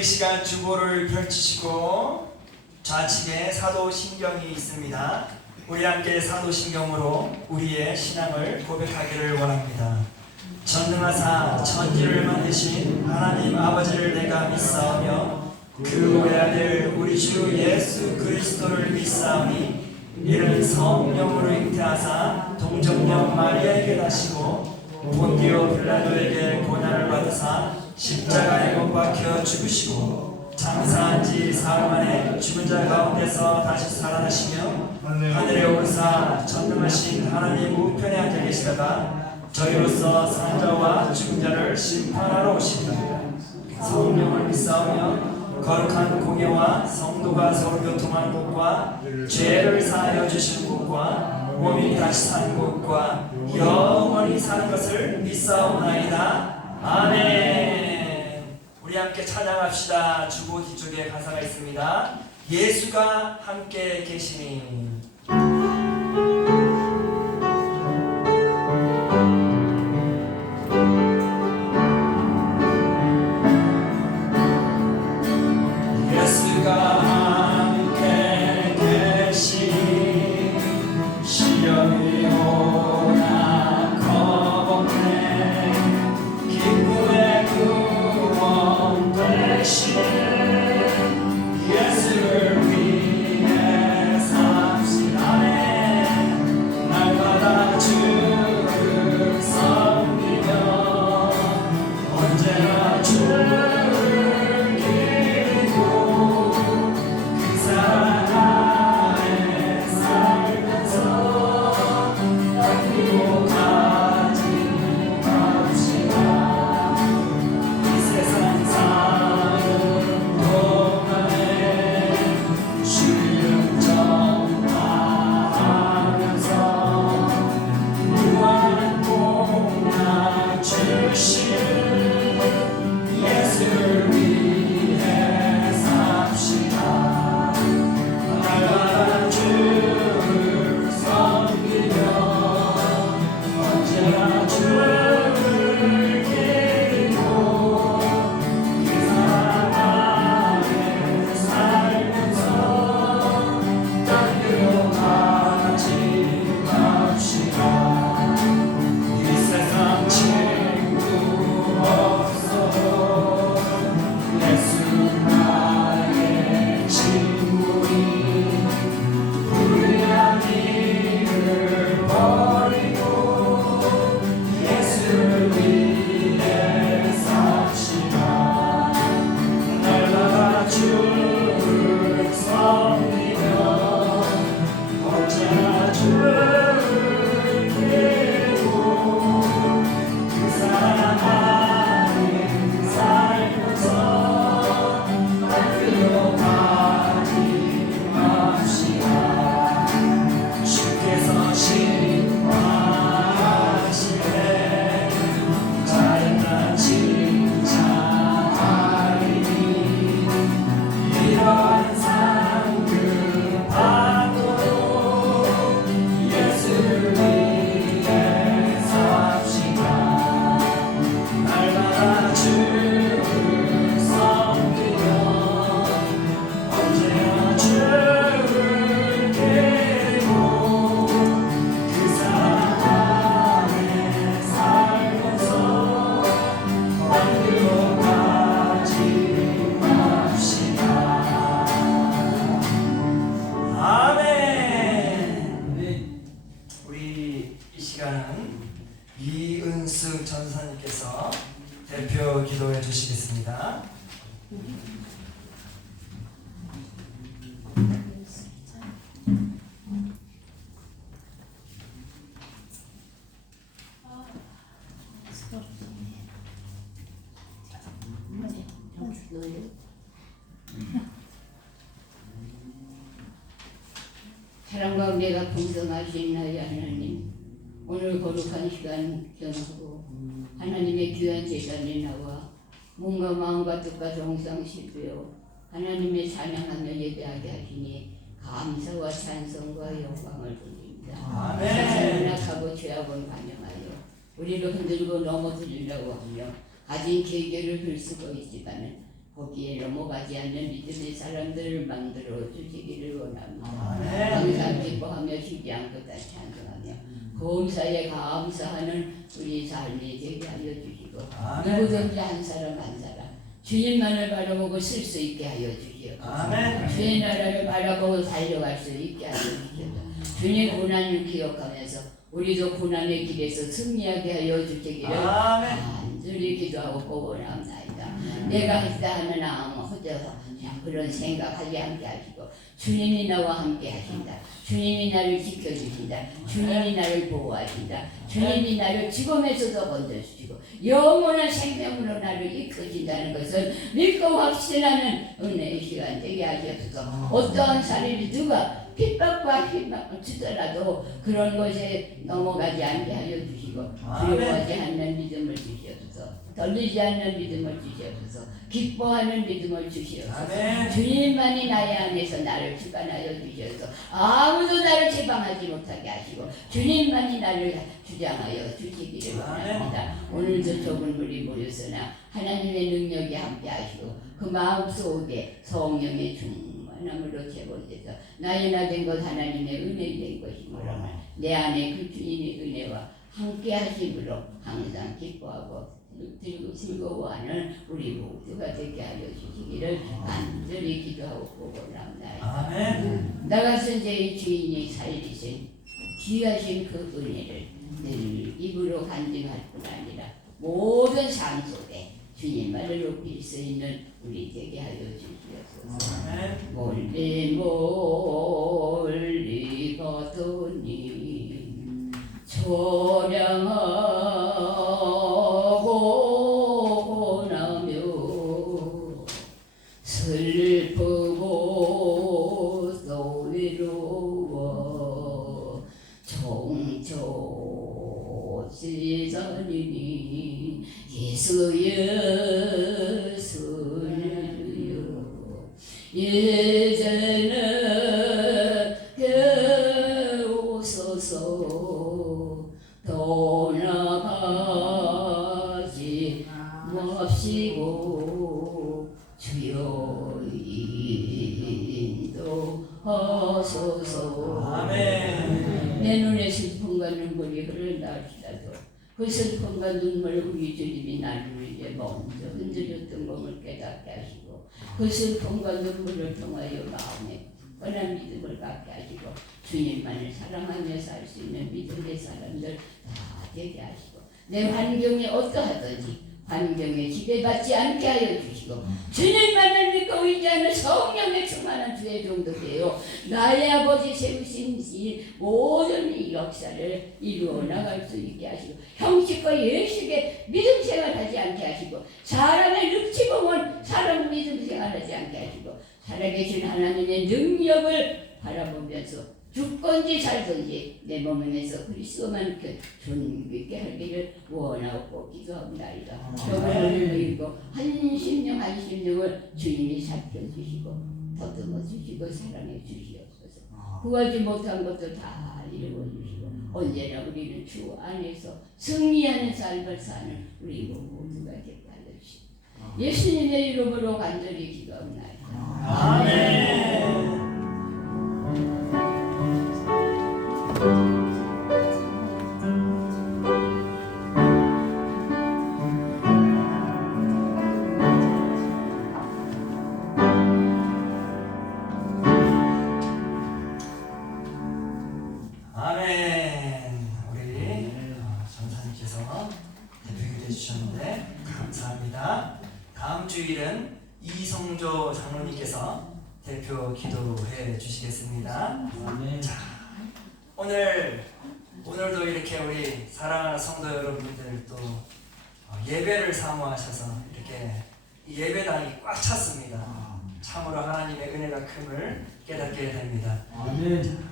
우리 시간 주보를 펼치시고 좌측에 사도신경이 있습니다. 우리 함께 사도신경으로 우리의 신앙을 고백하기를 원합니다. 전능하사 천지를 만드신 하나님 아버지를 내가 믿사오며 그 외아들 우리 주 예수 그리스도를 믿사오니 이는 성령으로 잉태하사 동정녀 마리아에게 나시고 본디오 빌라도에게 고난을 받으사 십자가에 못 박혀 죽으시고 장사한 지 사흘 만에 죽은 자 가운데서 다시 살아나시며 하늘에 오르사 전능하신 하나님 우편에 앉아 계시다가 저희로서 사는 자와 죽은 자를 심판하러 오십니다. 성령을 믿사오며 거룩한 공예와 성도가 서로 교통하는 곳과 죄를 사하여 주시는 곳과 몸이 다시 사는 곳과 영원히 사는 것을 믿사옵나이다. 아멘. 우리 함께 찬양합시다. 주보 뒤쪽에 가사가 있습니다. 예수가 함께 계시니. 시간은 이은숙 전사님께서 대표 기도해 주시겠습니다. 사랑과 은혜가 풍성하신 나의 하나님, 오늘 거룩한 시간 경하고 하나님의 귀한 제단에 나와 몸과 마음과 뜻과 정성 실부여 하나님의 찬양하며 예배하게 하시니 감사와 찬송과 영광을 드립니다. 아멘. 연약하고 죄악을 반영하여 우리를 흔들고 넘어뜨리려고 하며 가진 계계를 들쓰고 있지만은 거기에 넘어가지 않는 믿음의 사람들을 만들어 주시기를 원합니다. 항상 기뻐하며 쉬지 않고 다 찬송하며 범사에 감사하는 우리 삶이 되게 하여 주시고 누구든지 한 사람 한 사람 주님만을 바라보고 쓸 수 있게 하여 주시옵소서. 주의 나라를 바라보고 달려갈 수 있게 하여 주시옵소서. 주님 고난을 기억하면서 우리도 고난의 길에서 승리하게 하여 주시기를 간절히 기도하고 복원합니다. 내가 했다 하는 아무 허져서 그런 생각하지 않게 하시고 주님이 나와 함께 하신다. 주님이 나를 지켜주신다. 주님이 나를 보호하신다. 주님이 나를 죽음에서도 건져주시고 영원한 생명으로 나를 이끌어진다는 것을 믿고 확신하는 은혜의 시간 되게 하시옵소서. 어떠한 사람이 누가 핍박과 희망을 주더라도 그런 것에 넘어가지 않게 하여 주시고 두려워하지 않는 믿음을 주시옵소서. 떨리지 않는 믿음을 주시옵소서. 기뻐하는 믿음을 주시옵소서. 주님만이 나의 안에서 나를 주관하여 주셔서 아무도 나를 제방하지 못하게 하시고 주님만이 나를 주장하여 주시기를 원합니다. 오늘도 좁은 물이 모였으나 하나님의 능력이 함께 하시고 그 마음속에 성령의 충만함으로 채워져서 나의 나 된 것 하나님의 은혜 된 것이므로 내 안에 그 주님의 은혜와 함께 하심으로 항상 기뻐하고 들고 즐거워하는 우리 모두가 되게 하여 주시기를 간절히 기도하고 복원합니다. 나 같은 죄의 주인이 살리신 귀하신 그 은혜를 늘 입으로 간증할 뿐 아니라 모든 삶 속에 주님만을 높일 수 있는 우리 되게 하여 주시옵소서. 멀리 멀리 가더니 초량하고 나며 슬프고 또 외로워 종초지자니 예수 예수를요 이제는 깨우소서 떠나가지 맙시고 주여 인도하소서. 내 눈에 슬픔과 눈물이 흐른다 할지라도 그 슬픔과 눈물 우리 주님이 나를 위해 먼저 흔들렸던 것을 깨닫게 하시고 그 슬픔과 눈물을 통하여 마음에 뻔한 믿음을 갖게 하시고 주님만을 사랑하며 살 수 있는 믿음의 사람들 다 되게 하시고 내 환경이 어떠하든지 환경에 지배받지 않게 하여 주시고 주님만을 믿고 의지하는 성령의 충만한 주의 종도 되어 나의 아버지 세우신 이 모든 이 역사를 이루어 나갈 수 있게 하시고 형식과 예식의 믿음 생활하지 않게 하시고 사람의 늑치 보면 사람 믿음 생활하지 않게 하시고 살아계신 하나님의 능력을 바라보면서 죽건지 살건지 내 몸에서 그리스도만 존귀케 하기를 원하고 기도합니다. 저번을 읽고 한 심령 한 심령을 주님이 살펴주시고 더듬어 주시고 사랑해 주시옵소서. 구하지 못한 것도 다 이루어주시고 언제나 우리는 주 안에서 승리하는 삶을 사는 우리 모두가 되게 하여 주시고 예수님의 이름으로 간절히 기도합니다. 아멘. 아멘. 우리 주일은 이성조 장로님께서 대표 기도해 주시겠습니다. 아멘. 자, 오늘도 이렇게 우리 사랑하는 성도 여러분들 또 예배를 사모하셔서 이렇게 예배당이 꽉 찼습니다. 참으로 하나님의 은혜가 큼을 깨닫게 됩니다. 아멘.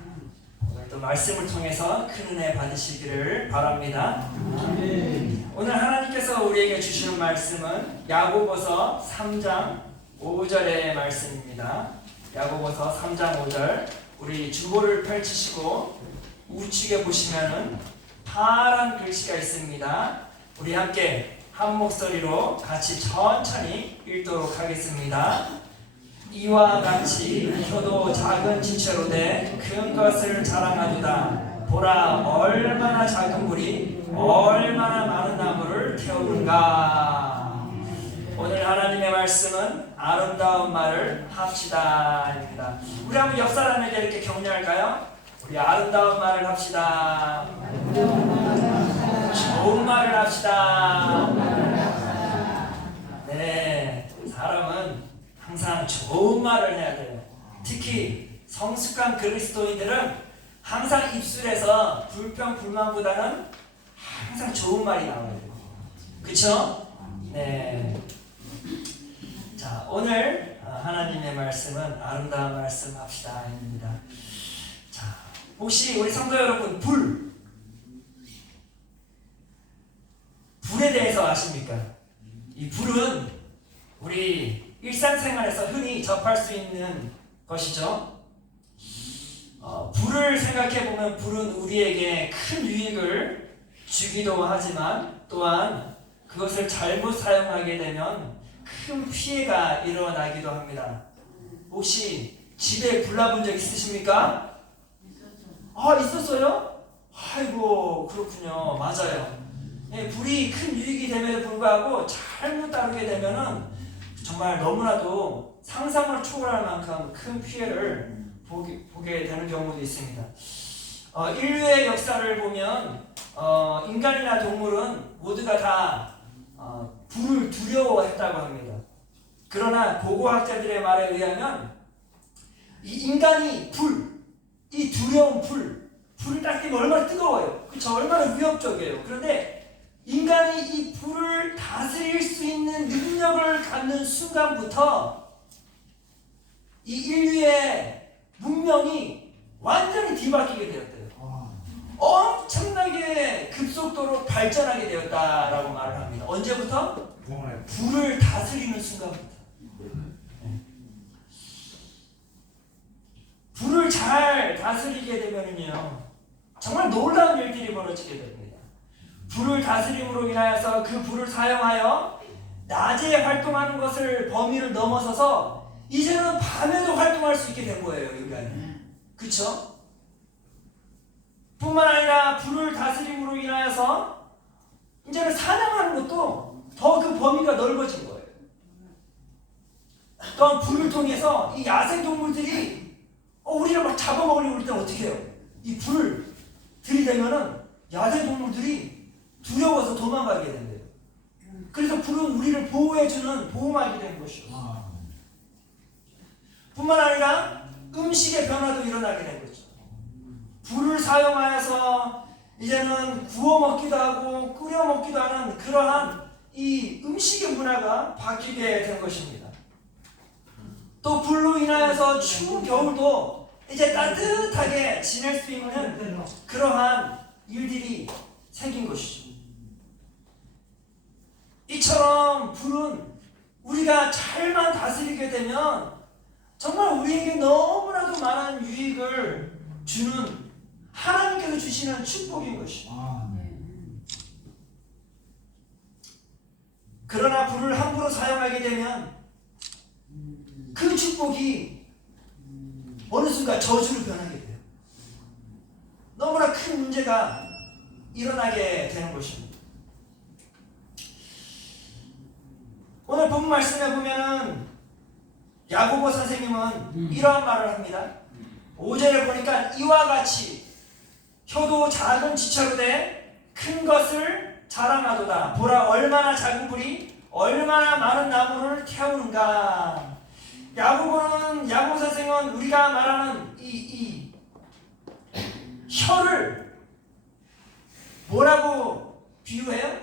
오늘도 말씀을 통해서 큰 은혜 받으시기를 바랍니다. 아멘. 오늘 하나님께서 우리에게 주시는 말씀은 야고보서 3장 5절의 말씀입니다. 야고보서 3장 5절, 우리 주보를 펼치시고 우측에 보시면은 파란 글씨가 있습니다. 우리 함께 한 목소리로 같이 천천히 읽도록 하겠습니다. 이와 같이 혀도 작은 지체로 돼 큰 것을 자랑하도다. 보라, 얼마나 작은 물이 얼마나 많은 나무를 태우는가. 오늘 하나님의 말씀은 아름다운 말을 합시다입니다. 우리 한번 옆 사람에게 이렇게 격려할까요? 우리 아름다운 말을 합시다. 좋은 말을 합시다. 네, 사람은 항상 좋은 말을 해야 돼요. 특히 성숙한 그리스도인들은 항상 입술에서 불평 불만보다는 항상 좋은 말이 나와야 돼요. 그쵸? 네. 자, 오늘 하나님의 말씀은 아름다운 말씀 합시다입니다. 자, 혹시 우리 성도 여러분 불에 대해서 아십니까? 이 불은 우리 일상생활에서 흔히 접할 수 있는 것이죠. 불을 생각해보면 불은 우리에게 큰 유익을 주기도 하지만 또한 그것을 잘못 사용하게 되면 큰 피해가 일어나기도 합니다. 혹시 집에 불 나본 적 있으십니까? 있었어요? 아이고, 그렇군요. 맞아요. 예, 불이 큰 유익이 됨에도 불구하고 잘못 다루게 되면은 정말 너무나도 상상을 초월할 만큼 큰 피해를 보게 되는 경우도 있습니다. 인류의 역사를 보면 인간이나 동물은 모두가 다 불을 두려워했다고 합니다. 그러나 고고학자들의 말에 의하면 이 인간이 이 두려운 불을 딱 띄면 얼마나 뜨거워요. 그쵸? 얼마나 위협적이에요. 그런데 인간이 이 불을 다스릴 수 있는 능력을 갖는 순간부터 이 인류의 문명이 완전히 뒤바뀌게 되었대요. 엄청나게 급속도로 발전하게 되었다라고 말을 합니다. 언제부터? 불을 다스리는 순간부터. 불을 잘 다스리게 되면은요, 정말 놀라운 일들이 벌어지게 됩니다. 불을 다스림으로 인하여서 그 불을 사용하여 낮에 활동하는 것을 범위를 넘어서서 이제는 밤에도 활동할 수 있게 된 거예요, 인간이. 그쵸? 뿐만 아니라 불을 다스림으로 인하여서 이제는 사냥하는 것도 더 그 범위가 넓어진 거예요. 또한 불을 통해서 이 야생동물들이 우리를 막 잡아먹으려고 그럴 때는 어떻게 해요? 이 불을 들이대면은 야생동물들이 두려워서 도망가게 된대요. 그래서 불은 우리를 보호해주는 보호막이 된 것이죠. 뿐만 아니라 음식의 변화도 일어나게 된 거죠. 불을 사용하여서 이제는 구워 먹기도 하고 끓여 먹기도 하는 그러한 이 음식의 문화가 바뀌게 된 것입니다. 또 불로 인하여서 추운 겨울도 이제 따뜻하게 지낼 수 있는 그러한 일들이 생긴 것이죠. 이처럼 불은 우리가 잘만 다스리게 되면 정말 우리에게 너무나도 많은 유익을 주는 하나님께서 주시는 축복인 것이죠. 그러나 불을 함부로 사용하게 되면 그 축복이 어느 순간 저주로 변하게 돼요. 너무나 큰 문제가 일어나게 되는 것입니다. 오늘 본문 말씀에 보면은 야고보 선생님은 이러한 말을 합니다. 5절에 보니까 이와 같이 혀도 작은 지체로 돼 큰 것을 자랑하도다. 보라, 얼마나 작은 불이 얼마나 많은 나무를 태우는가. 야고보 선생은 우리가 말하는 이 혀를 뭐라고 비유해요?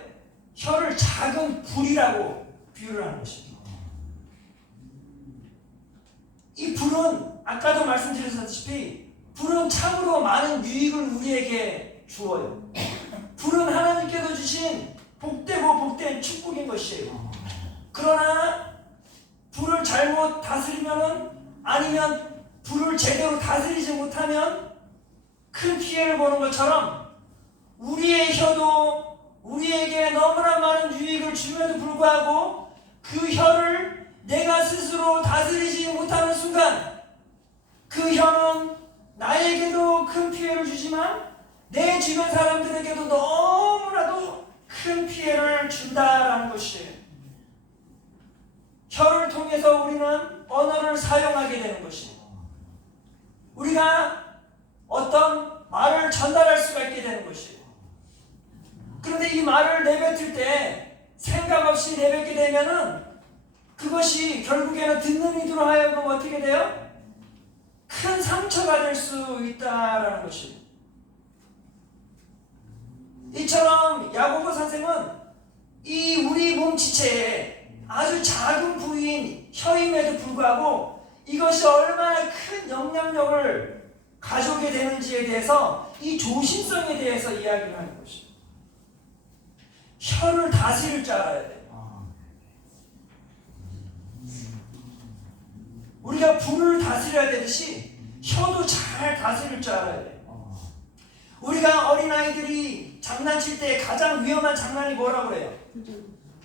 혀를 작은 불이라고 비유를 하는 것입니다. 이 불은 아까도 말씀드렸다시피 불은 참으로 많은 유익을 우리에게 주어요. 불은 하나님께서 주신 복되고 복된 축복인 것이에요. 그러나 불을 잘못 다스리면은, 아니면 불을 제대로 다스리지 못하면 큰 피해를 보는 것처럼 우리의 혀도 우리에게 너무나 많은 유익을 줌에도 불구하고 그 혀를 내가 스스로 다스리지 못하는 순간 그 혀는 나에게도 큰 피해를 주지만 내 주변 사람들에게도 너무나도 큰 피해를 준다라는 것이에요. 혀를 통해서 우리는 언어를 사용하게 되는 것이에요. 우리가 어떤 말을 전달할 수가 있게 되는 것이에요. 그런데 이 말을 내뱉을 때 생각 없이 내뱉게 되면은 그것이 결국에는 듣는 이들로 하여금 어떻게 돼요? 큰 상처가 될 수 있다라는 것이에요. 이처럼 야고보 선생은 이 우리 몸 지체에 아주 작은 부위인 혀임에도 불구하고 이것이 얼마나 큰 영향력을 가져오게 되는지에 대해서, 이 조심성에 대해서 이야기를 하는 것이에요. 혀를 다스릴 줄 알아야 돼요. 우리가 불을 다스려야 되듯이 혀도 잘 다스릴 줄 알아야 돼요. 우리가 어린아이들이 장난칠 때 가장 위험한 장난이 뭐라고 그래요?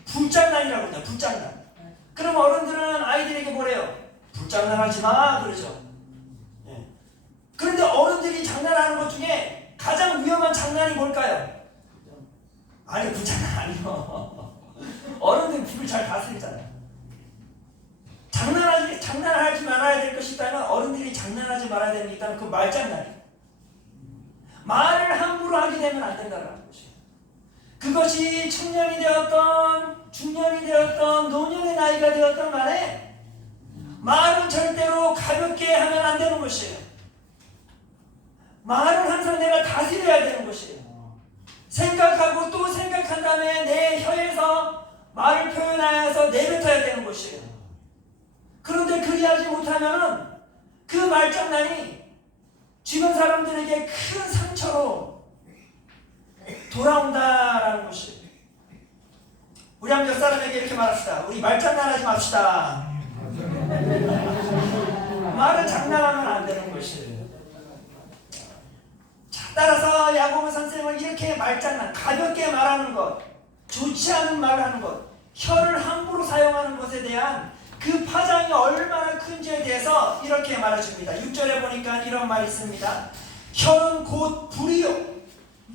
불장난이라고 그래요. 불장난. 그럼 어른들은 아이들에게 뭐래요? 불장난하지 마 그러죠. 예. 그런데 어른들이 장난하는 것 중에 가장 위험한 장난이 뭘까요? 아니, 불장난 아니요. 어른들은 불을 잘 다스리잖아요. 장난하지 말아야 될 것이 있다면, 어른들이 장난하지 말아야 되는 게 있다면 그 말장난이에요. 말을 함부로 하게 되면 안 된다는 것이에요. 그것이 청년이 되었던, 중년이 되었던, 노년의 나이가 되었던 간에 말은 절대로 가볍게 하면 안 되는 것이에요. 말은 항상 내가 다스려야 되는 것이에요. 생각하고 또 생각한 다음에 내 혀에서 말을 표현하여서 내뱉어야 되는 것이에요. 그런데 그리하지 못하면은 그 말장난이 주변 사람들에게 큰 상처로 돌아온다라는 것이에요. 우리 한 몇 사람에게 이렇게 말합시다. 우리 말장난하지 맙시다. 말은 장난하면 안 되는 것이에요. 자, 따라서 야고보 선생님은 이렇게 말장난, 가볍게 말하는 것, 좋지 않은 말을 하는 것, 혀를 함부로 사용하는 것에 대한 그 파장이 얼마나 큰지에 대해서 이렇게 말해줍니다. 6절에 보니까 이런 말이 있습니다. 혀는 곧 불이요,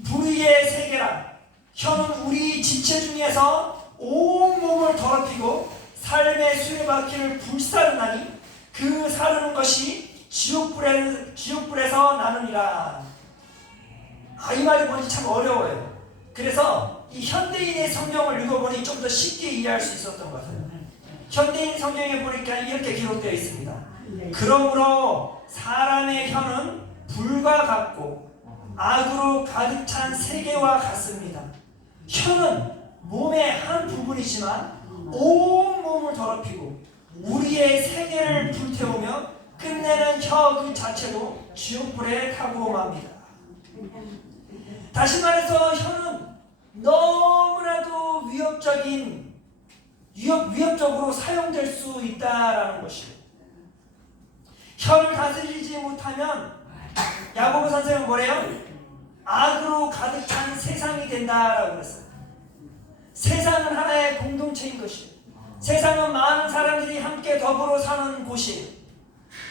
불의의 세계라. 혀는 우리 지체 중에서 온 몸을 더럽히고 삶의 수레바퀴를 불사르나니 그 사르는 것이 지옥불에서 나느니라. 이 말이 뭔지 참 어려워요. 그래서 이 현대인의 성경을 읽어보니 좀 더 쉽게 이해할 수 있었던 것 같아요. 현대인 성경에 보니까 이렇게 기록되어 있습니다. 그러므로 사람의 혀는 불과 같고 악으로 가득 찬 세계와 같습니다. 혀는 몸의 한 부분이지만 온 몸을 더럽히고 우리의 세계를 불태우며 끝내는 혀 그 자체도 지옥불에 타고 맙니다. 다시 말해서 혀는 너무나도 위협적으로 사용될 수 있다라는 것이에요. 혀를 다스리지 못하면 야고보 선생은 뭐래요? 악으로 가득 찬 세상이 된다라고 그랬어요. 세상은 하나의 공동체인 것이에요. 세상은 많은 사람들이 함께 더불어 사는 곳이에요.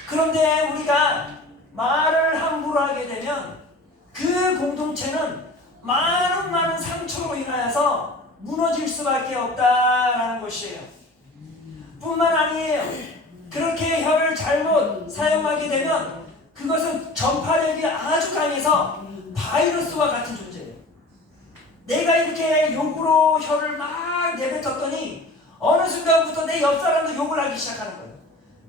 그런데 우리가 말을 함부로 하게 되면 그 공동체는 많은 상처로 인하여서 무너질 수밖에 없다라는 것이에요. 뿐만 아니에요. 그렇게 혀를 잘못 사용하게 되면 그것은 전파력이 아주 강해서 바이러스와 같은 존재예요. 내가 이렇게 욕으로 혀를 막 내뱉었더니 어느 순간부터 내 옆 사람도 욕을 하기 시작하는 거예요.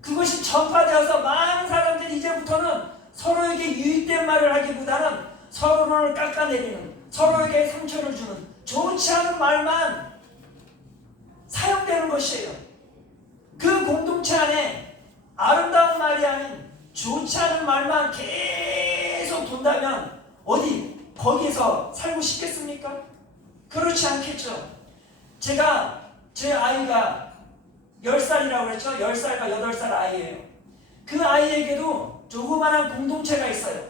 그것이 전파되어서 많은 사람들이 이제부터는 서로에게 유익된 말을 하기보다는 서로를 깎아내리는, 서로에게 상처를 주는 좋지 않은 말만 사용되는 것이에요. 그 공동체 안에 아름다운 말이 아닌 좋지 않은 말만 계속 돈다면 어디 거기에서 살고 싶겠습니까? 그렇지 않겠죠. 제가 제 아이가 10살이라고 그랬죠. 10살과 8살 아이예요. 그 아이에게도 조그마한 공동체가 있어요.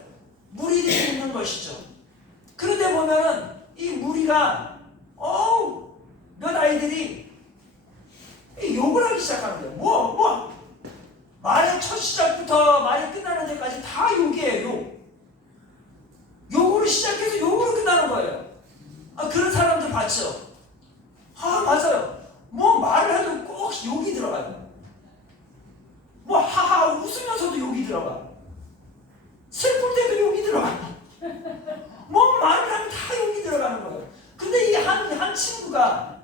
무리들이 있는 것이죠. 그런데 보면은 이 무리가 몇 아이들이 욕을 하기 시작하는 거예요. 말의 첫 시작부터 말이 끝나는 데까지 다 욕이에요. 욕으로 시작해서 욕으로 끝나는 거예요. 그런 사람들 봤죠? 맞아요. 말을 해도 꼭 욕이 들어가요. 하하 웃으면서도 욕이 들어가. 슬플 때도 욕이 들어가. 말을 하면 다 욕이 들어가는 거예요. 근데 이 한 친구가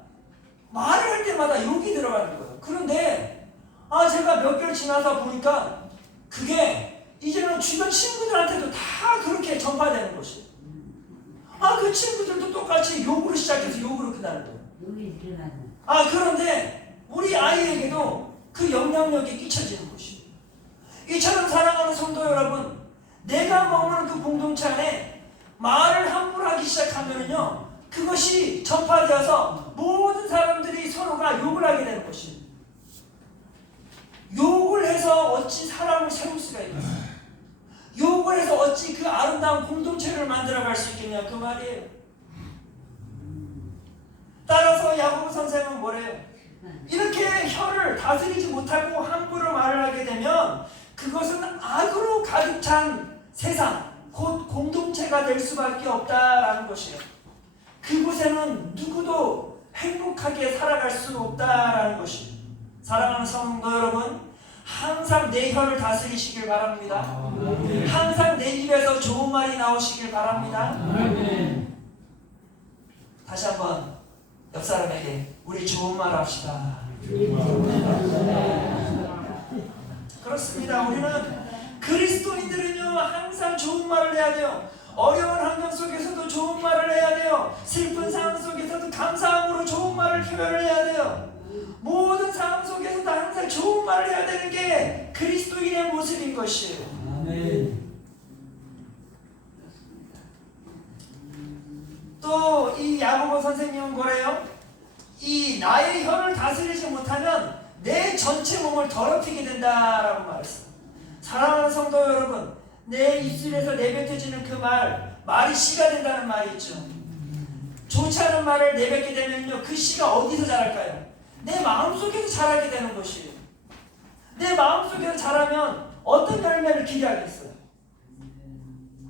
말을 할 때마다 욕이 들어가는 거예요. 그런데 제가 몇 개월 지나서 보니까 그게 이제는 주변 친구들한테도 다 그렇게 전파되는 것이에요. 그 친구들도 똑같이 욕으로 시작해서 욕으로 끝나는 거예요. 욕이 들어가는. 그런데 우리 아이에게도 그 영향력이 끼쳐지는 것이에요. 이처럼 사랑하는 성도 여러분, 내가 머무는 그 공동체 안에 말을 함부로 하기 시작하면요, 그것이 전파되어서 모든 사람들이 서로가 욕을 하게 되는 것이에요. 욕을 해서 어찌 사람을 세울 수가 있겠어요? 욕을 해서 어찌 그 아름다운 공동체를 만들어갈 수 있겠냐 그 말이에요. 따라서 야고보 선생은 뭐래요? 이렇게 혀를 다스리지 못하고 함부로 말을 하게 되면 그것은 악으로 가득 찬 세상, 곧 공동체가 될 수밖에 없다라는 것이에요. 그곳에는 누구도 행복하게 살아갈 수 없다라는 것이에요. 사랑하는 성도 여러분, 항상 내 혀를 다스리시길 바랍니다. 항상 내 입에서 좋은 말이 나오시길 바랍니다. 다시 한번 옆 사람에게 우리 좋은 말 합시다. 그렇습니다. 우리는 그리스도인들은요, 항상 좋은 말을 해야 돼요. 어려운 환경 속에서도 좋은 말을 해야 돼요. 슬픈 상황 속에서도 감사함으로 좋은 말을 표현을 해야 돼요. 모든 상황 속에서도 항상 좋은 말을 해야 되는 게 그리스도인의 모습인 것이에요. 아멘. 또 이 야고보 선생님은 뭐래요? 이 나의 혀를 다스리지 못하면 내 전체 몸을 더럽히게 된다라고 말했어요. 사랑하는 성도 여러분, 내 입술에서 내뱉어지는 그 말이 씨가 된다는 말이 있죠. 좋지 않은 말을 내뱉게 되면요, 그 씨가 어디서 자랄까요? 내 마음속에서 자라게 되는 것이에요. 내 마음속에서 자라면 어떤 열매를 기대하겠어요?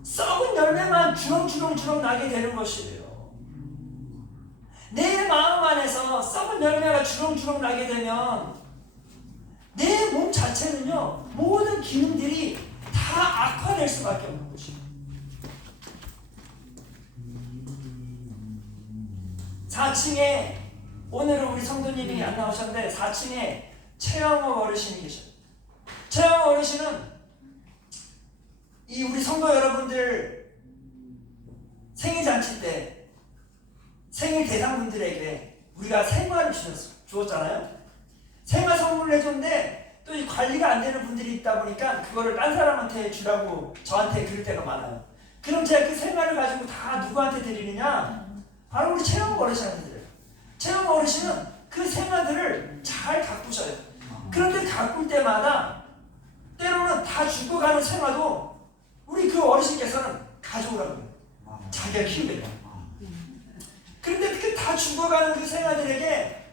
썩은 열매만 주렁주렁 나게 되는 것이에요. 내 마음 안에서 썩은 열매가 주렁주렁 나게 되면 내 몸 자체는요, 모든 기능들이 다 악화될 수밖에 없는 것이에요. 4층에 오늘은 우리 성도님이 안 나오셨는데 4층에 최영호 어르신이 계셔요. 최영호 어르신은 이 우리 성도 여러분들 생일잔치 때 생일 대상분들에게 우리가 생화를 주었잖아요. 생화 선물을 해줬는데 또 이 관리가 안 되는 분들이 있다 보니까 그거를 딴 사람한테 주라고 저한테 그럴 때가 많아요. 그럼 제가 그 생화를 가지고 다 누구한테 드리느냐? 바로 우리 최영호 어르신한테 드려요. 최영호 어르신은 그 생화들을 잘 가꾸셔요. 그런데 가꿀 때마다 때로는 다 죽어가는 생화도 우리 그 어르신께서는 가져오라고 해요. 자기가 키우겠다. 그런데 그 다 죽어가는 그 생화들에게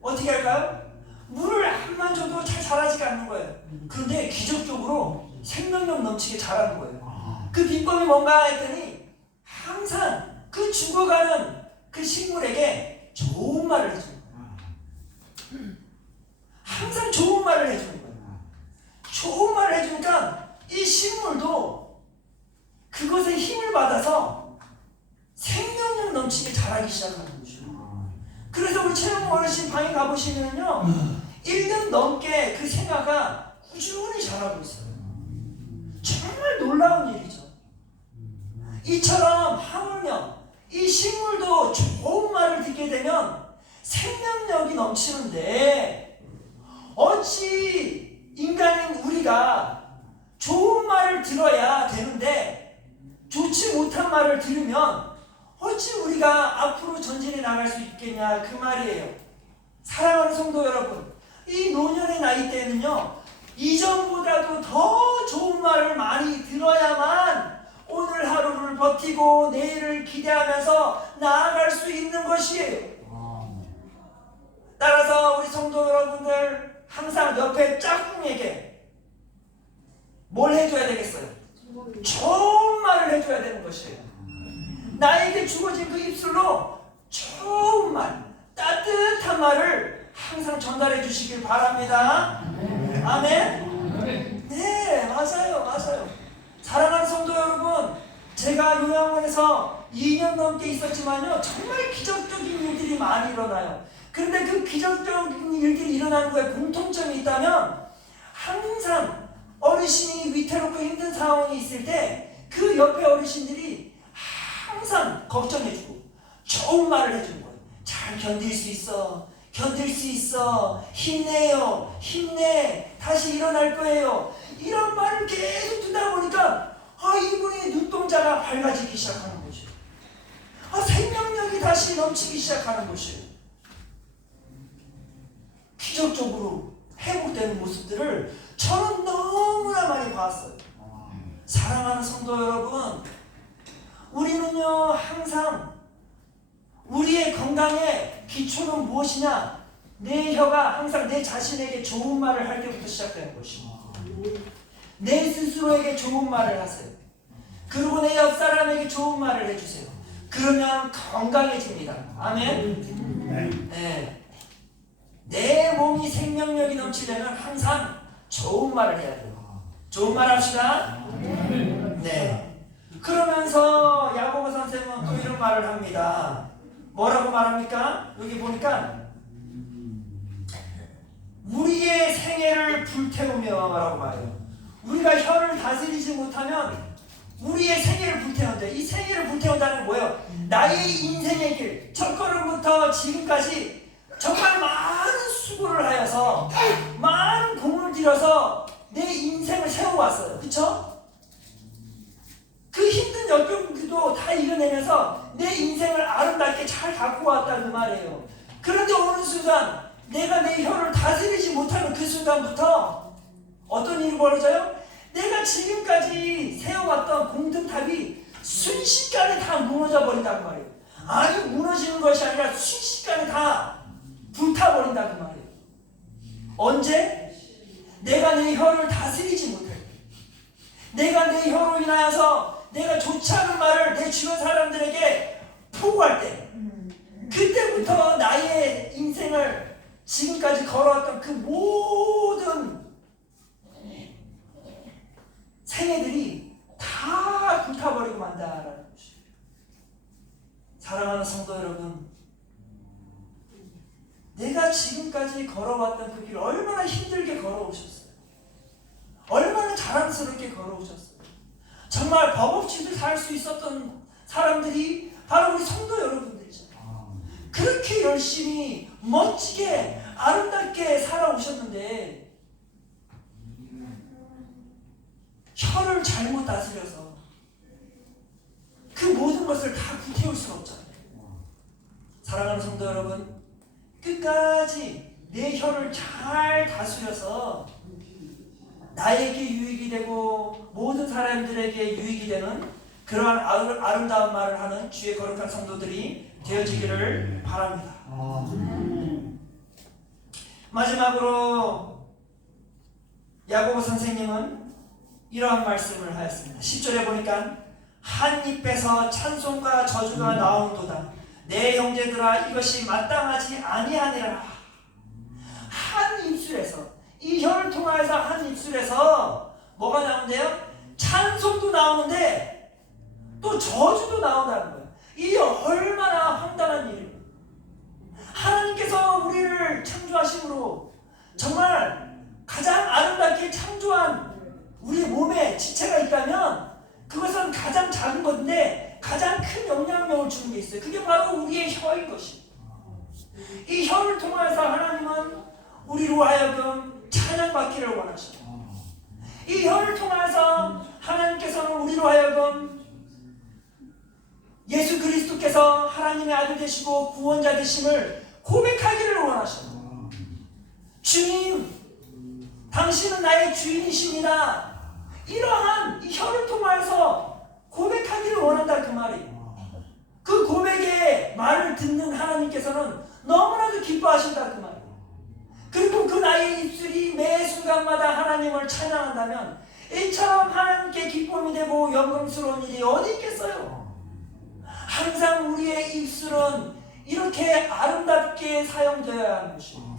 어떻게 할까요? 물을 한만 줘도 잘 자라지가 않는 거예요. 그런데 기적적으로 생명력 넘치게 자라는 거예요. 그 비법이 뭔가 했더니 항상 그 죽어가는 그 식물에게 좋은 말을 해주는 거예요. 항상 좋은 말을 해주는 거예요. 좋은 말을 해주니까 이 식물도 그것에 힘을 받아서 생명력 넘치게 자라기 시작하는 거죠. 그래서 우리 최영 어르신 방에 가보시면요 1년 넘게 그 생화가 꾸준히 자라고 있어요. 정말 놀라운 일이죠. 이처럼 하물며 이 식물도 좋은 말을 듣게 되면 생명력이 넘치는데 어찌 인간인 우리가 좋은 말을 들어야 되는데 좋지 못한 말을 들으면 어찌 우리가 앞으로 전진해 나갈 수 있겠냐 그 말이에요. 사랑하는 성도 여러분, 이 노년의 나이 때는요 이전보다도 더 좋은 말을 많이 들어야만 오늘 하루를 버티고 내일을 기대하면서 나아갈 수 있는 것이에요. 따라서 우리 성도 여러분들 항상 옆에 짝꿍에게 뭘 해줘야 되겠어요? 좋은 말을 해줘야 되는 것이에요. 나에게 주어진 그 입술로 좋은 말, 따뜻한 말을 항상 전달해 주시길 바랍니다. 아멘? 네, 맞아요. 사랑하는 성도 여러분, 제가 요양원에서 2년 넘게 있었지만요 정말 기적적인 일들이 많이 일어나요. 그런데 그 기적적인 일들이 일어나는 거에 공통점이 있다면 항상 어르신이 위태롭고 힘든 상황이 있을 때 그 옆에 어르신들이 항상 걱정해주고 좋은 말을 해주는 거예요. 잘 견딜 수 있어. 힘내요. 힘내. 다시 일어날 거예요. 이런 말을 계속 듣다 보니까 이분의 눈동자가 밝아지기 시작하는 거죠. 생명력이 다시 넘치기 시작하는 것이에요. 기적적으로 회복되는 모습들을 저는 너무나 많이 봤어요. 사랑하는 성도 여러분, 우리는요 항상 우리의 건강의 기초는 무엇이냐? 내 혀가 항상 내 자신에게 좋은 말을 할 때부터 시작되는 것입니다. 내 스스로에게 좋은 말을 하세요. 그리고 내 옆 사람에게 좋은 말을 해주세요. 그러면 건강해집니다. 아멘? 네. 내 몸이 생명력이 넘치려면 항상 좋은 말을 해야 돼요. 좋은 말 합시다. 네. 그러면서 야고보 선생은 또 이런 말을 합니다. 뭐라고 말합니까? 여기 보니까 우리의 생애를 불태우며 라고 말해요. 우리가 혀를 다스리지 못하면 우리의 생애를 불태운다. 이 생애를 불태운다는 건 뭐예요? 나의 인생의 길, 첫걸음부터 지금까지 정말 많은 수고를 하여서 많은 공을 들여서 내 인생을 세워왔어요. 그쵸? 그 힘든 역경도 다 이겨내면서 내 인생을 아름답게 잘 갖고 왔다 그 말이에요. 그런데 어느 순간 내가 내 혀를 다스리지 못하는 그 순간부터 어떤 일이 벌어져요? 내가 지금까지 세워왔던 공든탑이 순식간에 다 무너져 버린다는 말이에요. 아니 무너지는 것이 아니라 순식간에 다 불타버린다는 말이에요. 언제? 내가 내 혀를 다스리지 못할 때, 내가 내 혀로 인하여서 내가 좋지 않은 말을 내 주변 사람들에게 포고할 때, 그때부터 나의 인생을 지금까지 걸어왔던 그 모든 생애들이 다 불타버리고 만다라는 것이에요. 사랑하는 성도 여러분, 내가 지금까지 걸어왔던 그 길 얼마나 힘들게 걸어오셨어요. 얼마나 자랑스럽게 걸어오셨어요. 정말 법 없이도 살 수 있었던 사람들이 바로 우리 성도 여러분들이죠. 그렇게 열심히 멋지게 아름답게 살아오셨는데 혀를 잘못 다스려서 그 모든 것을 다 불태울 수는 없잖아요. 사랑하는 성도 여러분, 끝까지 내 혀를 잘 다스려서 나에게 유익이 되고 모든 사람들에게 유익이 되는 그러한 아름다운 말을 하는 주의 거룩한 성도들이 되어지기를 바랍니다. 마지막으로 야고보 선생님은 이러한 말씀을 하였습니다. 10절에 보니까 한 입에서 찬송과 저주가 나오는도다. 내 형제들아 이것이 마땅하지 아니하니라. 한 입술에서, 이 혀를 통해서 한 입술에서 뭐가 나오는데요? 찬송도 나오는데 또 저주도 나온다는 거예요. 이 얼마나 황당한 일이에요. 한 우리의 혀인 것입니다. 이 혀를 통해서 하나님은 우리로 하여금 찬양받기를 원하십니다. 이 혀를 통해서 하나님께서는 우리로 하여금 예수 그리스도께서 하나님의 아들 되시고 구원자 되심을 고백하기를 원하십니다. 주님, 당신은 나의 주인이십니다. 이러한 이 혀를 통해서 고백하기를 원한다 그 말이에요. 그 고백의 말을 듣는 하나님께서는 너무나도 기뻐하신다 그 말이에요. 그리고 그 나의 입술이 매 순간마다 하나님을 찬양한다면 이처럼 하나님께 기쁨이 되고 영광스러운 일이 어디 있겠어요? 항상 우리의 입술은 이렇게 아름답게 사용되어야 하는 것입니다.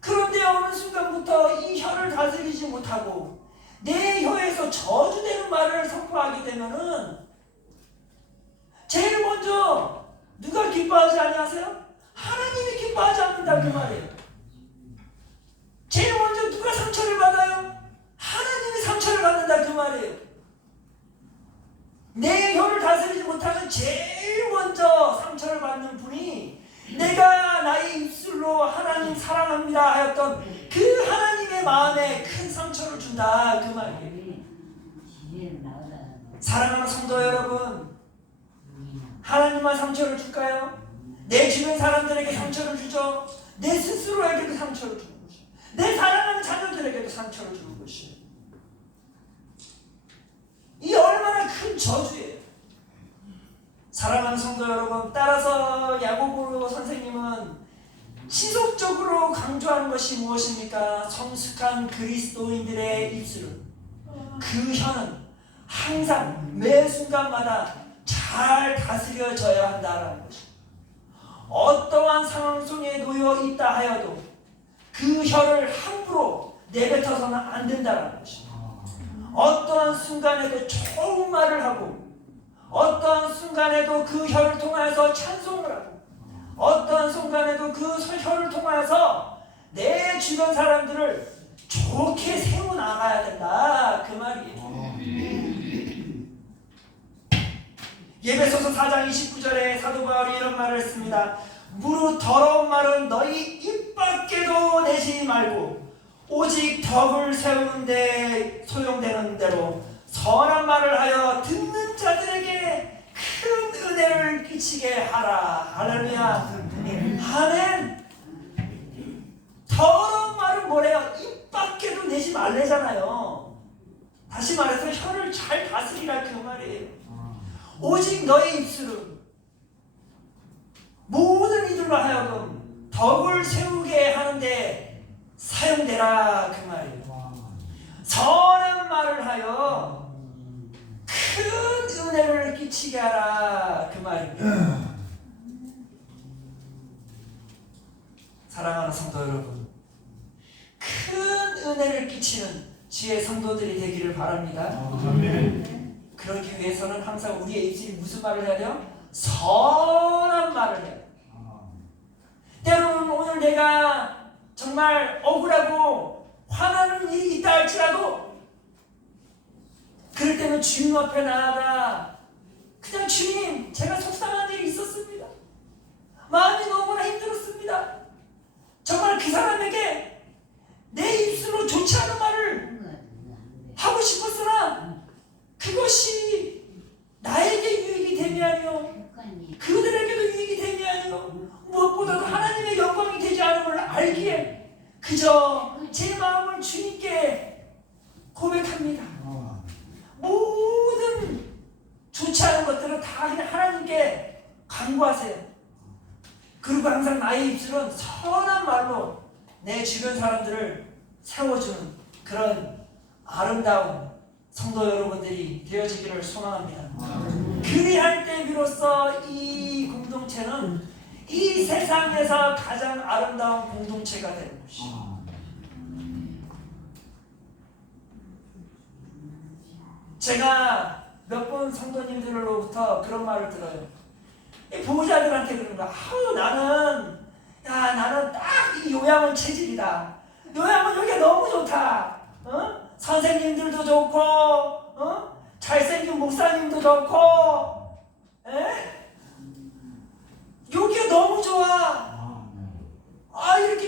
그런데 어느 순간부터 이 혀를 다스리지 못하고 내 혀에서 저주되는 말을 선포하게 되면은 제일 먼저 누가 기뻐하지 아니하세요? 하나님이 기뻐하지 않는다 그 말이에요. 제일 먼저 누가 상처를 받아요? 하나님이 상처를 받는다 그 말이에요. 내 혀를 다스리지 못하면 제일 먼저 상처를 받는 분이 내가 나의 입술로 하나님 사랑합니다 하였던 그 하나님의 마음에 큰 상처를 준다 그 말이에요. 사랑하는 성도 여러분, 하나님만 상처를 줄까요? 내 주변 사람들에게 상처를 주죠. 내 스스로에게도 상처를 주는 것이에요. 내 사랑하는 자녀들에게도 상처를 주는 것이에요. 이 얼마나 큰 저주예요. 사랑하는 성도 여러분, 따라서 야고보 선생님은 지속적으로 강조하는 것이 무엇입니까? 성숙한 그리스도인들의 입술은, 그 혀는 항상 매 순간마다 잘 다스려져야 한다는 것입니다. 어떠한 상황 속에 놓여 있다 하여도 그 혀를 함부로 내뱉어서는 안 된다는 것입니다. 어떠한 순간에도 좋은 말을 하고, 어떠한 순간에도 그 혀를 통해서 찬송을 하고, 어떠한 순간에도 그 혀를 통해서 내 주변 사람들을 좋게 세워나가야 된다 그 말이에요. 예배소서 4장 29절에 사도 바울이 이런 말을 했습니다. 무릇 더러운 말은 너희 입 밖에도 내지 말고 오직 덕을 세우는데 소용되는 대로 선한 말을 하여 듣는 자들에게 큰 은혜를 끼치게 하라. 할렐루야. 아멘. 더러운 말은 뭐래요? 입 밖에도 내지 말래잖아요. 다시 말해서 혀를 잘 다스리라 그 말이에요. 오직 너의 입술은 모든 이들로 하여금 덕을 세우게 하는데 사용되라 그 말이에요. 선한 말을 하여 큰 은혜를 끼치게 하라 그 말입니다. 사랑하는 성도 여러분, 큰 은혜를 끼치는 주의 성도들이 되기를 바랍니다. 그러기 위해서는 항상 우리의 입술이 무슨 말을 해야 돼요? 선한 말을 해야 돼요. 때로는 오늘 내가 정말 억울하고 화나는 일이 있다 할지라도 그럴 때는 주님 앞에 나아가 그냥 주님, 제가 속상한 일이 있었습니다. 마음이 너무나 힘들었습니다. 정말 그 사람에게 내 입술로 좋지 않은 말을 하고 싶었으나 그것이 나에게 유익이 되니 아니요 그들에게도 유익이 되니 아니요 무엇보다도 하나님의 영광이 되지 않음을 알기에 그저 제 마음을 주님께 고백합니다. 모든 좋지 않은 것들은 다 그냥 하나님께 간구하세요. 그리고 항상 나의 입술은 선한 말로 내 주변 사람들을 세워주는 그런 아름다운 성도 여러분들이 되어지기를 소망합니다. 그리할 때 비로소 이 공동체는 이 세상에서 가장 아름다운 공동체가 되는 것이죠. 제가 몇 번 성도님들로부터 그런 말을 들어요. 이 보호자들한테 그런 거야. 나는 딱 이 요양원 체질이다. 요양원 여기가 너무 좋다. 선생님들도 좋고, 잘생긴 목사님도 좋고,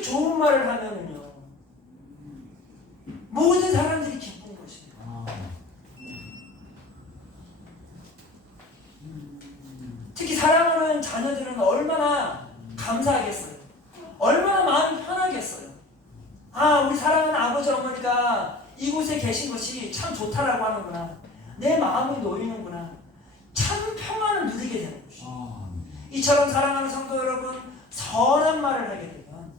좋은 말을 하면은요 모든 사람들이 기쁜 것입니다. 특히 사랑하는 자녀들은 얼마나 감사하겠어요. 얼마나 마음이 편하겠어요. 아, 우리 사랑하는 아버지 어머니가 이곳에 계신 것이 참 좋다라고 하는구나. 내 마음이 놓이는구나. 참 평안을 누리게 되는 것이죠. 이처럼 사랑하는 성도 여러분, 선한 말을 하게 되면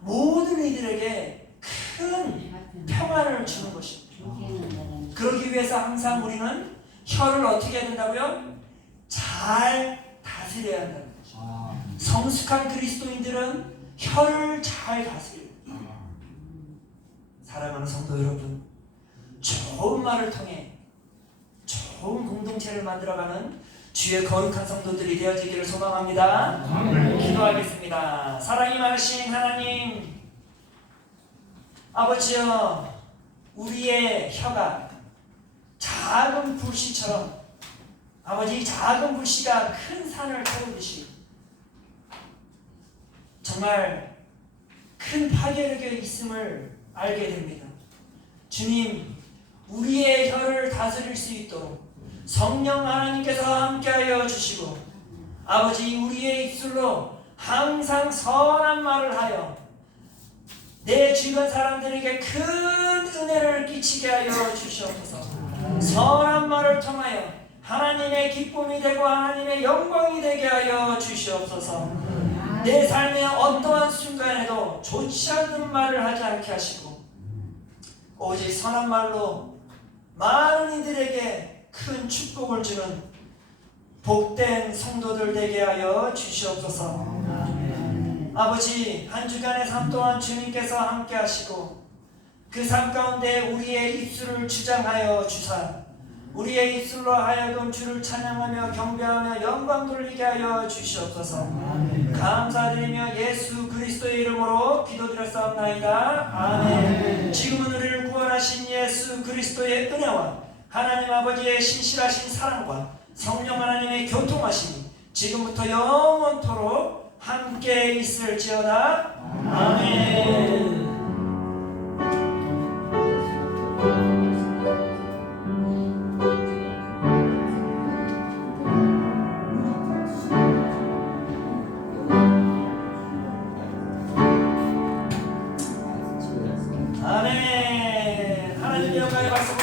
모든 이들에게 큰 평안을 주는 것입니다. 그러기 위해서 항상 우리는 혀를 어떻게 해야 된다고요? 잘 다스려야 한다는 거죠. 성숙한 그리스도인들은 혀를 잘 다스려요. 사랑하는 성도 여러분, 좋은 말을 통해 좋은 공동체를 만들어가는 주의 거룩한 성도들이 되어지기를 소망합니다. 기도하겠습니다. 사랑이 많으신 하나님, 아버지여, 우리의 혀가 작은 불씨처럼, 아버지, 작은 불씨가 큰 산을 태우듯이 정말 큰 파괴력이 있음을 알게 됩니다. 주님, 우리의 혀를 다스릴 수 있도록 성령 하나님께서 함께하여 주시고, 아버지, 우리의 입술로 항상 선한 말을 하여 내 주변 사람들에게 큰 은혜를 끼치게 하여 주시옵소서. 선한 말을 통하여 하나님의 기쁨이 되고 하나님의 영광이 되게 하여 주시옵소서. 내 삶의 어떠한 순간에도 좋지 않은 말을 하지 않게 하시고 오직 선한 말로 많은 이들에게 큰 축복을 주는 복된 성도들 되게 하여 주시옵소서. 아버지, 한 주간의 삶 동안 주님께서 함께 하시고 그 삶 가운데 우리의 입술을 주장하여 주사 우리의 입술로 하여금 주를 찬양하며 경배하며 영광 돌리게 하여 주시옵소서. 감사드리며 예수 그리스도의 이름으로 기도드렸사옵나이다. 아멘. 지금은 우리를 구원하신 예수 그리스도의 은혜와 하나님 아버지의 신실하신 사랑과 성령 하나님의 교통하심이 지금부터 영원토록 함께 있을지어다. 아멘. 아멘. 하나님의 영광의 박수